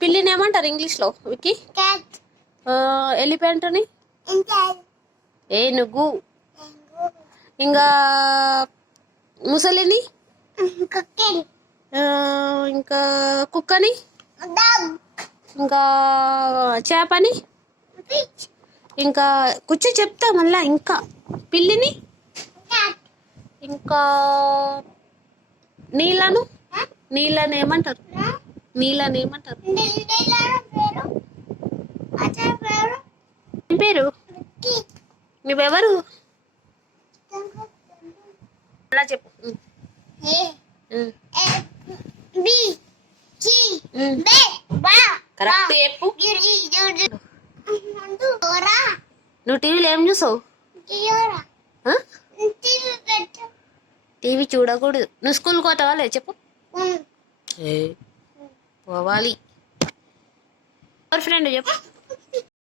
పిల్లిని ఏమంటారు ఇంగ్లీష్ లో విక్కీ? ఎలిఫెంట్ ని ఏనుగు. ఇంకా ముసలిని ఇంకా కుక్కని ఇంకా చేపని ఇంకా కూర్చో చెప్తా మళ్ళా. ఇంకా పిల్లిని ఇంకా నీళ్ళను ఏమంటారు? నీళ్ళని ఏమంటారు? పేరు నువ్వెవరు? అలా చెప్పు. కరెక్ట్ చెప్పు. నువ్వు టీవీలో ఏం చూసావు? టీవీ చూడకూడదు. నువ్వు స్కూల్కి పోతావా? లేదు చెప్పు. పోవాలి. ఎవరి ఫ్రెండ్ చెప్పు.